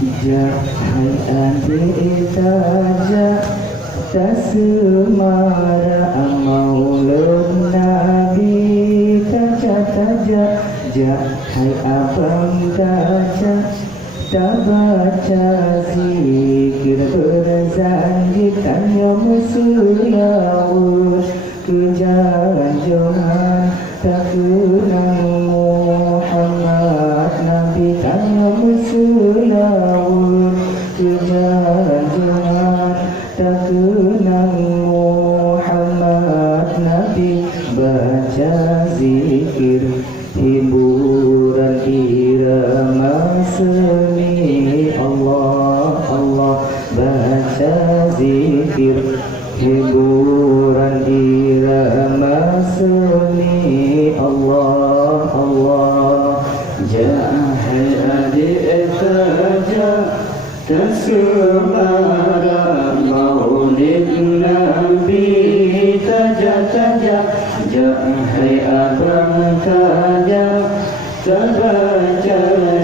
Jahai adik saja Tasmara maulud Nabi Taja-taja Jahai abang taja Tak baca zikir berzanji Tanya musuh laut Kejangan tak kenal Muhammad Nabi Tanya musuh laut Kejangan tak kenal Muhammad Nabi Baca zikir hiburan irama seni Allah Allah baca zikir hiburan irama seni Allah Allah jahai adik saja Tasmara maulid Nabi taja-taja Jahai abang taja Tabaca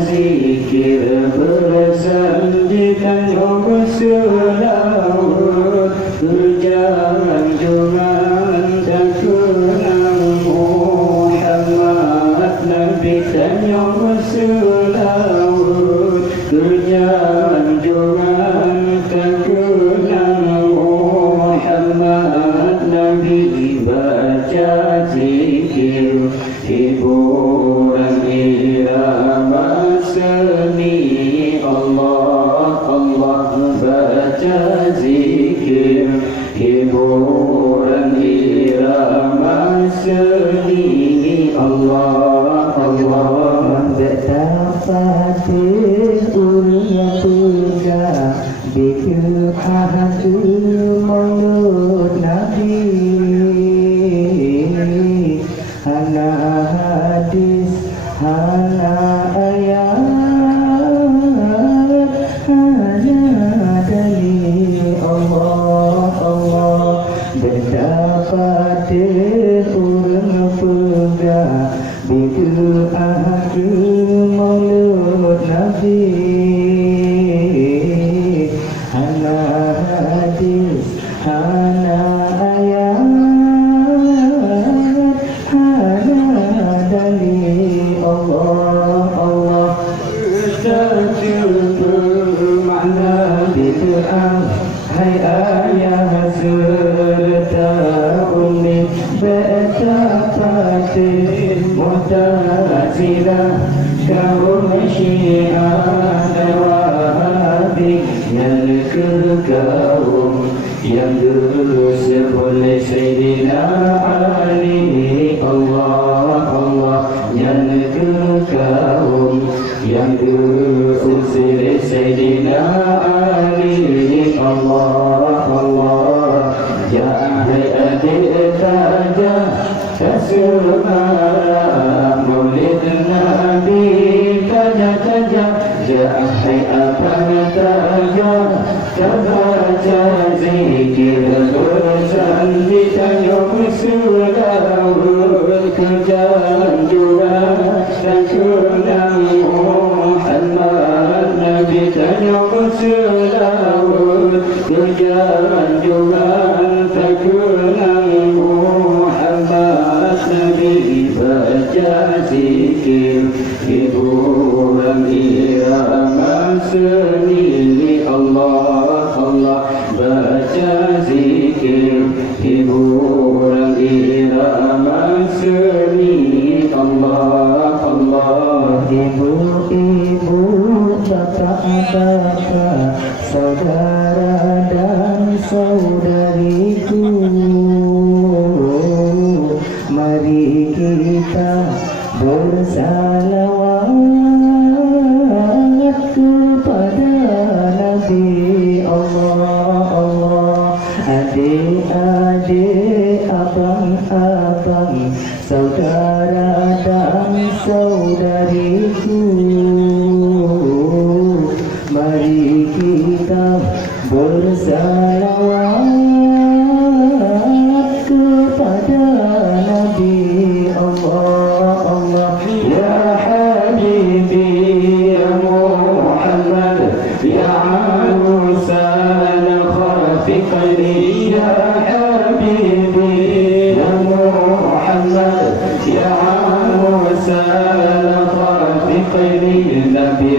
zikir bersandikan berselawat Berjalan-jalan tak kenal Muhammad Nabi tanya berselawat Berjalan-jalan tak kenal Muhammad Nabi baca zikir hiburan irama seni Allah Allah baca zikir hiburan irama seni Allah Allah betapa uria puja bikin hati maulud Nabi Hana hadis, hana ayat, hanya dalil Allah Allah betapa urang pegang bidul ahadu maulud Nabi hana hadis, hana ayat Allah Allah Terjun bermakna bid'ah Hai ayah serta umi Betapa mu'tazilah Kaum syiah dan wahabi Yang ke kaum yang diusir oleh Sayyidina Ali Allah Allah yang ke kaum yang diusir Sayyidina Ali Allah Allah jahai adik taja Tasmara maulid Nabi taja-taja jahai abang taja Tabaca zikir bersandi tanya musuh laut Kejanjuran dan kenal Muhammad Nabi tanya musuh laut Kejanjuran tak kenal Muhammad Nabi baca zikir hiburan irama seni Allah Allah baca zikir hiburan irama seni Allah Allah ibu-ibu bapak-bapak saudara dan saudariku mari kita bersalawat kepada Nabi Allah Allah adik-adik abang-abang saudara dan saudariku mari kita bersalawat kepada Nabi Allah Allah ya Habibi ya Muhammad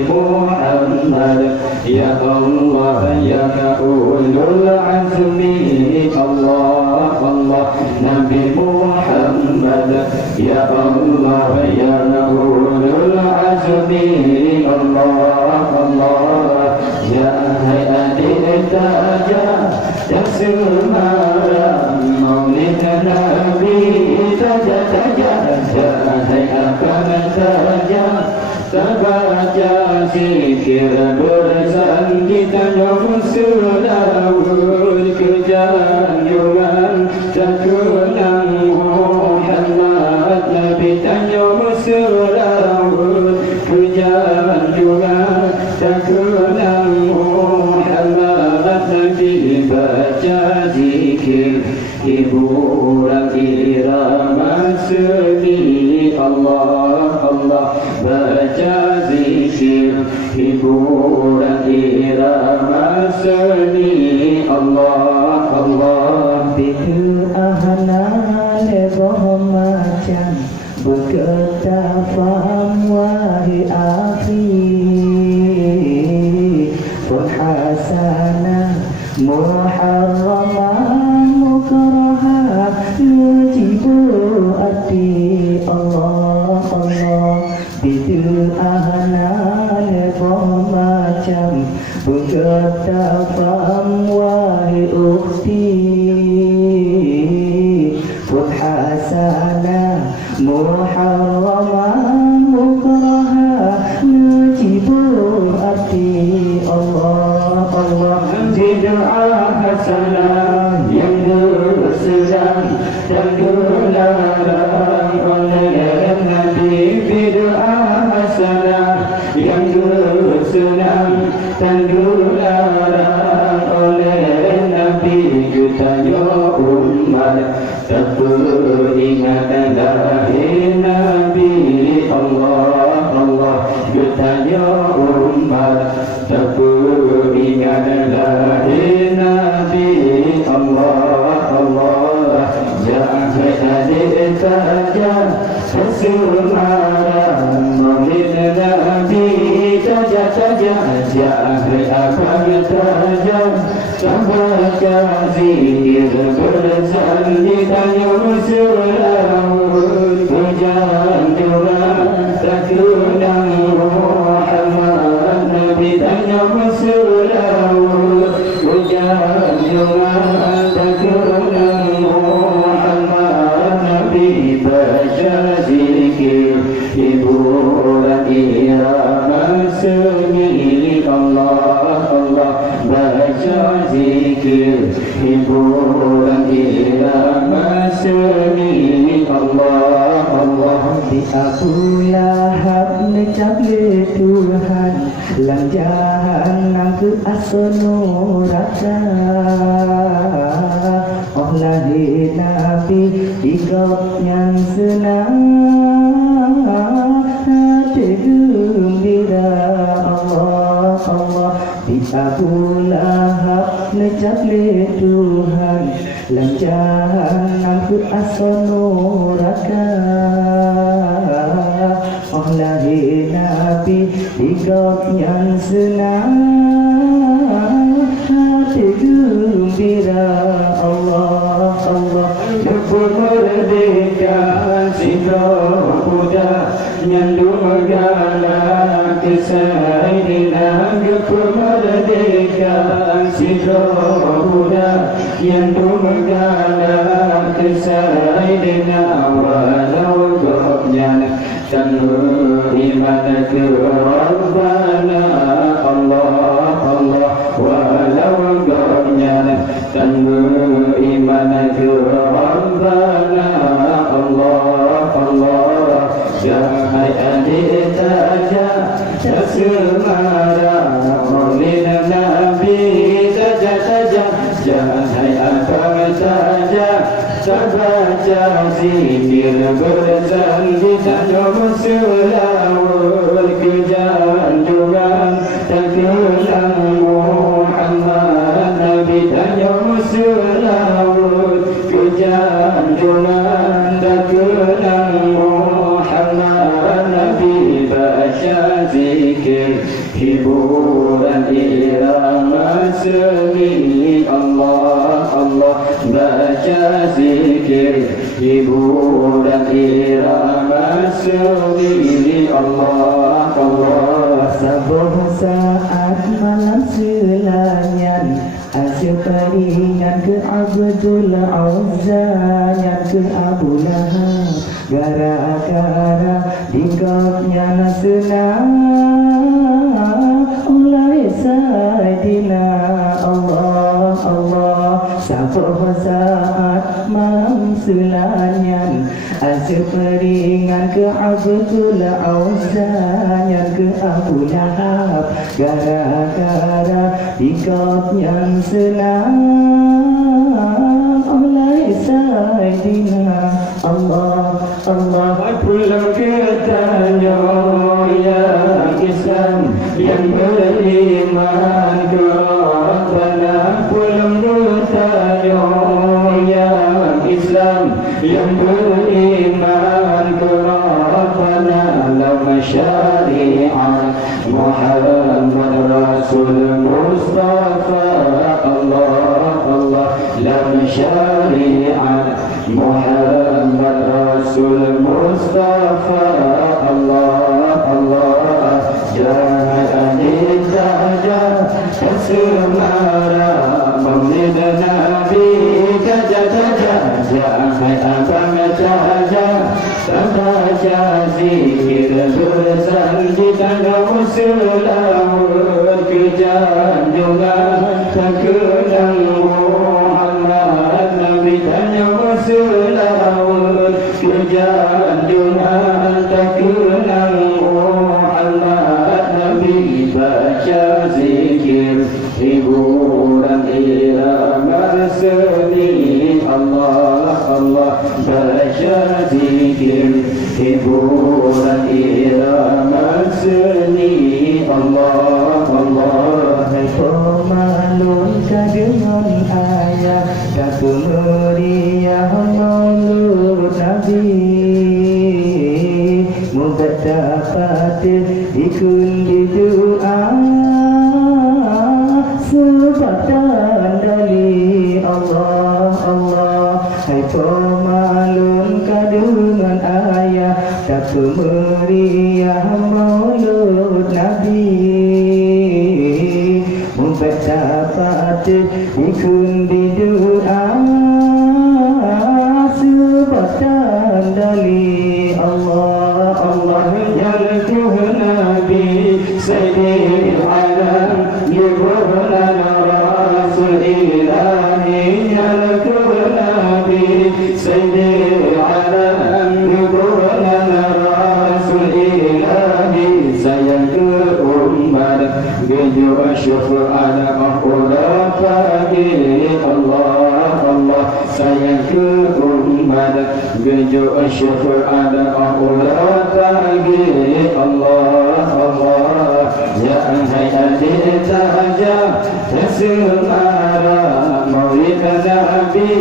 Muhammad ya Allah ya ulul azmi Allah Allah Nabi Muhammad ya Allah ya ulul azmi Allah Allah ya adik taja yang semara maulid Nabi taja taja ya akan taja terbaca zikir bersama kita nyobun selawat kejanjuran terkenang Muhammad Nabi nyobun selawat kejanjuran terkenang Muhammad Nabi baca zikir hiburan irama seni Allah Allah baca zikir hiburan irama seni Allah Allah Bitu ahlan leboh macam berketafam wahai akhi pun hasanah muharramah mukarrahah yujibu ati Allah Allah Bitu ahlan leboh macam berketafam wahai ukhti pun hasanah muharramah mukarrahah yujibu ati Allah Allah Doa hasanah yang bersedang dan gelaran oleh Nabi doa hasanah yang bersedang dan gelaran oleh Nabi jutanya umat tak beringat lahir Nabi Allah Allah jutanya umat tak beringat lahir Nabi Allah Allah jangan adik saja sesemara maulid Nabi saja saja jangan akan saja sambaca zikir bersandi tanya selawat kejanjuran terkenang Muhammad Nabi tanya selawat kejanjuran terkenang Muhammad Nabi baca zikir hiburan irama seni Allah Allah baca zikir hiburan irama seni Allah Allah Di Abu Lahab necap le Tuhan Lang jahanam ke asono raka Oh lahir Nabi di kau yang senang Hati gembira Allah Allah Di Abu Lahab necap le Tuhan Lang jahanam ke asono raka Oh lahir Nabi di kau yang senang Hati gembira Allah Allah Jemput merdeka Sidra Buddha Nyandu megala Kesaidina Jemput merdeka Sidra Buddha Nyandu megala Kesaidina Walau gopnya Tanur iman ke Rabbana Allah Allah Walau gopnya Tanur iman ke Rabbana Allah Allah Jahai adik taja Tersemara Maulid Nabi Taja taja Jahai abang taja Terbaca zikir bersandi Tanya selawat kejar hiburan irama seni. Allah Allah baca zikir hiburan irama seni. Allah Allah sabuh saat malam selanyan asyik peringan ke Abdul Uzza yang ke Abu Lahab gara-gara dikotnya senang oleh Sayyidina Allah Allah sabuh saat malam selanyan asyik peringan ke Abdul Uzza yang ke Abu Lahab gara-gara dikotnya senang oleh Sayyidina Allah Allah. Pulang ke tanah yang Islam yang beriman ke Rabbana. Pulang ke tanah yang Islam yang beriman ke Rabbana. Lama syariat Muhammad Rasul Mustafa. Allah Allah lama syariat Muhammad Rasul Mustafa. Allah Allah jangan ditaja kesemara Maulid Nabi jaja jangan abang jaja baca zikir bersanji tanda muslimah kejanjungan terkenang Muhammad Nabi tanya muslimah kejanjungan terkenang Muhammad Nabi baca zikir hiburan irama seni. Allah Allah baca zikir hiburan irama seni. Allah Allah pemalun dengan ayat kata meriah maulud Nabi moga dapat dikundi doa sebatan dari Allah Allah. Hai pemalun dengan ayat kata meriah maulud Nabi moga dapat dikundi doa sebatan dari Allah Allah. Ya Nabi Sayyidil Alam Yuhlan Rasul Ilahi. Ya Nabi Sayyidil Alam Yuhlan Rasul Ilahi. Sayang ke umat Gejua syufa'an Akhula pagi. Allah Allah sayang ke umat Gejua syufa'an Akhula pagi. Allah Allah ya hayati taja tersemara Maulid Nabi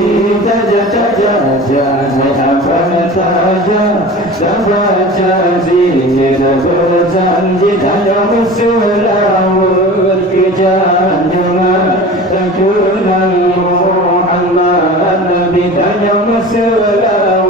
taja hai abang taja baca zikir berjanji tanya muslimah kejanjungan terkenang Muhammad Nabi tanya muslimah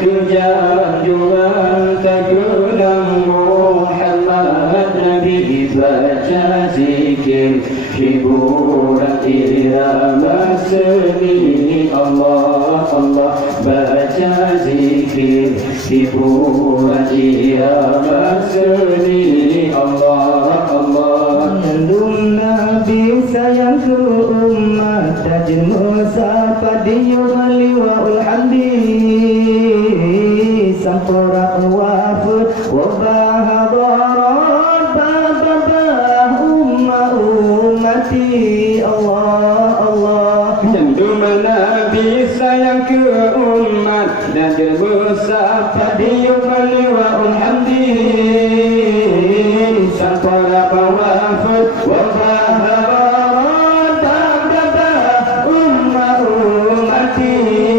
kejanjungan terkenang Muhammad Nabi baca zikir hiburan irama seni. Allah Allah baca zikir hiburan irama seni. Allah Allah Mengandung Nabi sayang ke umat tajil musafah diyumali wa'ul hamdi sampura wafud wabahadarat bababah ummati. Allah Allah Mengandung Nabi sayang ke umat tajil musafah diyumali wa'ul hamdi sampura wafud wabahadarat bababah ummati.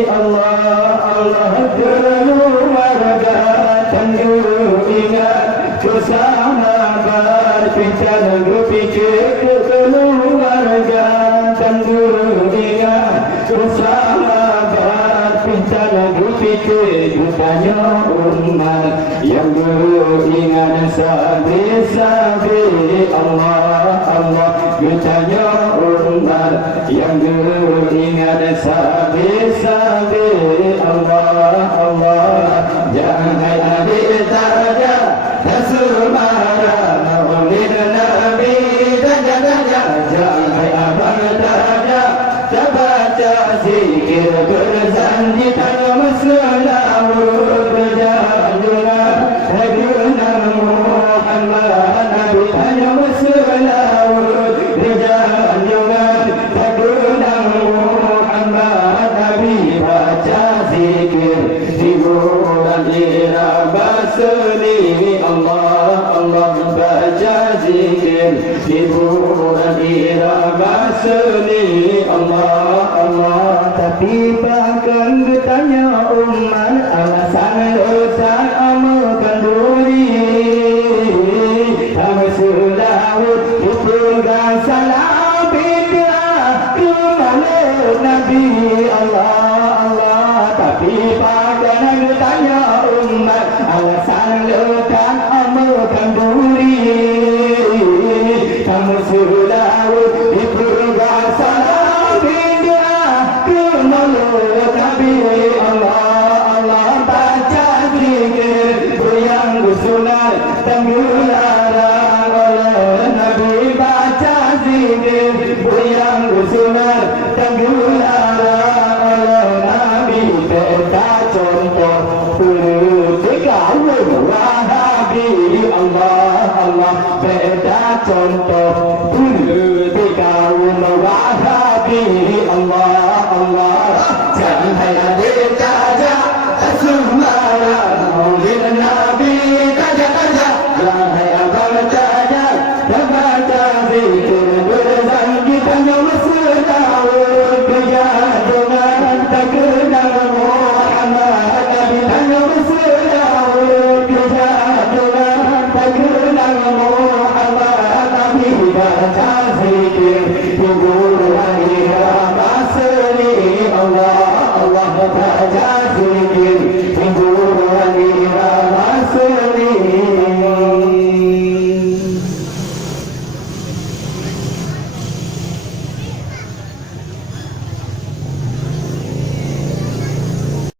Allah Allah dulu warga tangguh ingat kesahabat bicara berfikir kekeluarga dan beringat bersahabat, bicara berfikir bukannya umat yang beringat sabir-sabir Allah Allah, bicara umat yang beringat sabir-sabir Allah Allah. Jangan adik saja tersumbara maulid Nabi saja, jangan abang saja terbaca zikir berzanji tanpa selawat berjalan dengan Muhammad Nabi tanpa selawat berjalan dengan Muhammad Nabi, baca zikir hiburan irama seni Allah Allah, baca zikir hiburan irama seni Allah Allah. Tapi bahkan bertanya umat alasan dosa amalkan duri, kami selawat hubungkan salam bid'ah ke maulid Nabi Allah Allah. Tapi bahkan bertanya umat alasan lekan amalkan duri, kami selawat hubungkan salam bid'ah ke maulid Nabi Allah Allah. Baca zikir yang bersunat dan dilarang oleh Nabi, baca zikir yang bersunat dan dilarang oleh Nabi. Beda contoh ketika Wahabi Allah Allah, beda contoh ketika Wahabi Allah Allah. Jangan adik saja tersumbara maulid Nabi saja, jangan abang saja terbaca zikir berzanji tanpa selawat berjalan tak kenal Muhammad Nabi tanpa selawat berjalan tak kenal Muhammad Nabi, baca zikir